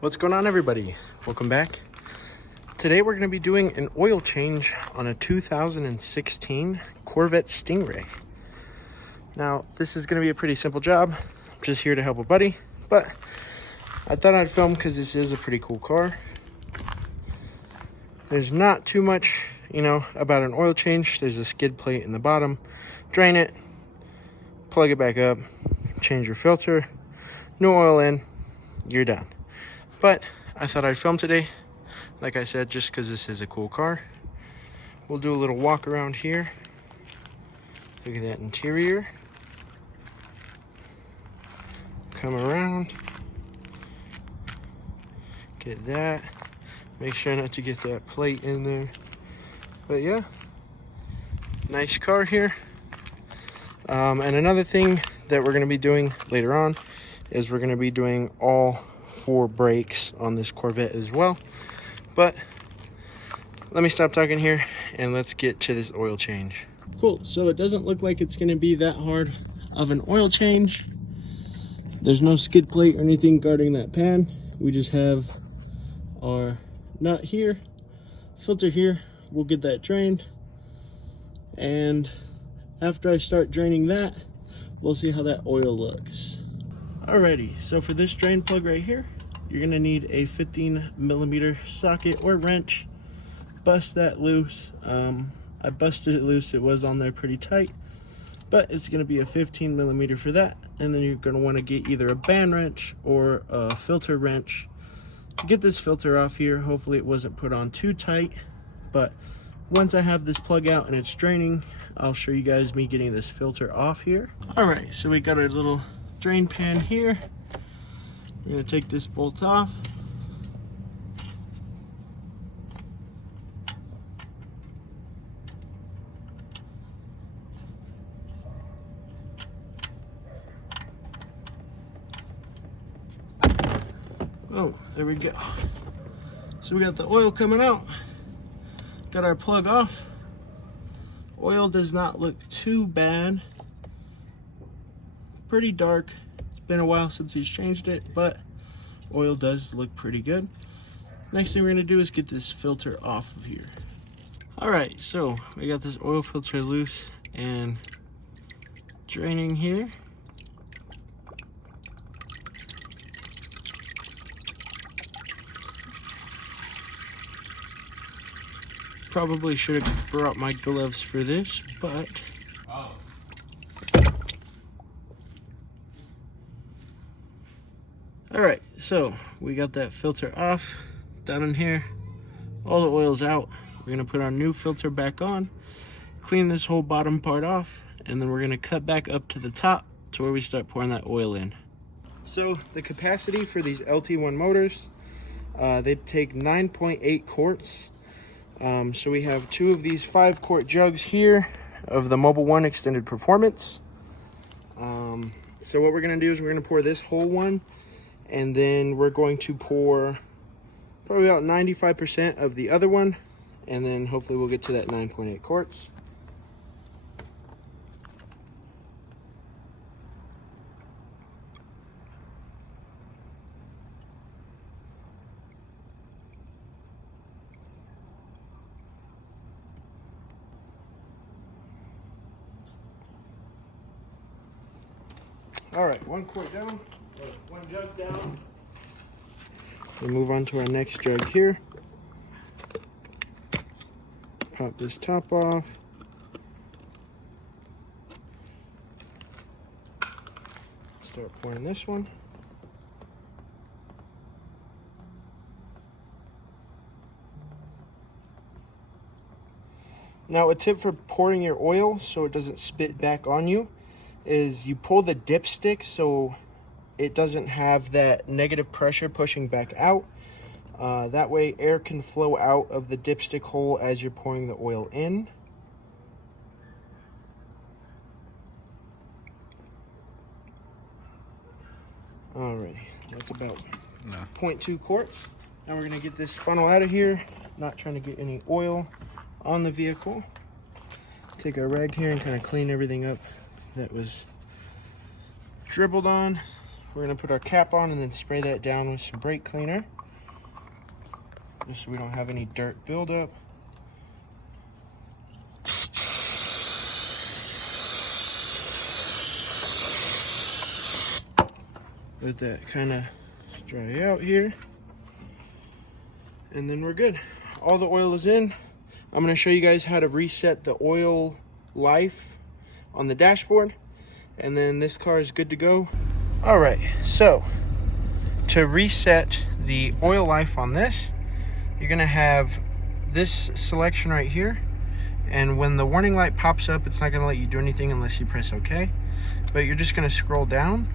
What's going on, everybody? Welcome back. Today we're going to be doing an oil change on a 2016 Corvette Stingray. Now, this is going to be a pretty simple job. I'm just here to help a buddy, but I thought I'd film because this is a pretty cool car. There's not too much, about an oil change. There's a skid plate in the bottom. Drain it, plug it back up, change your filter, new oil in, you're done. But I thought I'd film today, like I said, just because this is a cool car. We'll do a little walk around here. Look at that interior. Come around. Get that. Make sure not to get that plate in there. But yeah, nice car here. And another thing that we're going to be doing later on is we're going to be doing all 4 brakes on this Corvette as well. But let me stop talking here and let's get to this oil change. Cool, so it doesn't look like it's going to be that hard of an oil change. There's no skid plate or anything guarding that pan. We just have our nut here, filter here. We'll get that drained, and after I start draining that, we'll see how that oil looks. Alrighty, so for this drain plug right here, you're gonna need a 15mm socket or wrench. Bust that loose. I busted it loose. It was on there pretty tight, but it's gonna be a 15mm for that. And then you're gonna want to get either a band wrench or a filter wrench to get this filter off here. Hopefully it wasn't put on too tight, but once I have this plug out and it's draining, I'll show you guys me getting this filter off here. All right, so we got our little drain pan here. We're gonna take this bolt off. Oh, there we go. So we got the oil coming out. Got our plug off. Oil does not look too bad. Pretty dark. It's been a while since he's changed it, but oil does look pretty good. Next thing we're gonna do is get this filter off of here. All right, so we got this oil filter loose and draining here. Probably should have brought my gloves for this, but all right, so we got that filter off, down in here. All the oil's out. We're gonna put our new filter back on, clean this whole bottom part off, and then we're gonna cut back up to the top to where we start pouring that oil in. So the capacity for these LT1 motors, they take 9.8 quarts. So we have 2 of these 5-quart jugs here of the Mobil 1 Extended Performance. So what we're going to do is we're going to pour this whole one, and then we're going to pour probably about 95% of the other one, and then hopefully we'll get to that 9.8 quarts. All right, 1 quart down, or 1 jug down. We'll move on to our next jug here. Pop this top off. Start pouring this one. Now, a tip for pouring your oil so it doesn't spit back on you is you pull the dipstick so it doesn't have that negative pressure pushing back out. That way air can flow out of the dipstick hole as you're pouring the oil in. Alrighty, that's about 0.2 quarts. Now we're gonna get this funnel out of here, not trying to get any oil on the vehicle. Take our rag here and kind of clean everything up that was dribbled on. we're gonna put our cap on and then spray that down with some brake cleaner, just so we don't have any dirt buildup. Let that kind of dry out here, and then we're good. All the oil is in. I'm going to show you guys how to reset the oil life on the dashboard, and then this car is good to go. All right, so to reset the oil life on this, you're going to have this selection right here, and when the warning light pops up, it's not going to let you do anything unless you press OK, but you're just going to scroll down.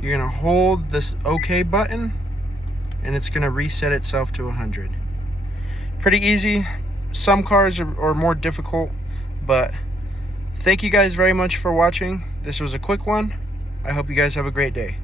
You're going to hold this OK button, and it's going to reset itself to 100. Pretty easy. Some cars are more difficult, but thank you guys very much for watching. This was a quick one. I hope you guys have a great day.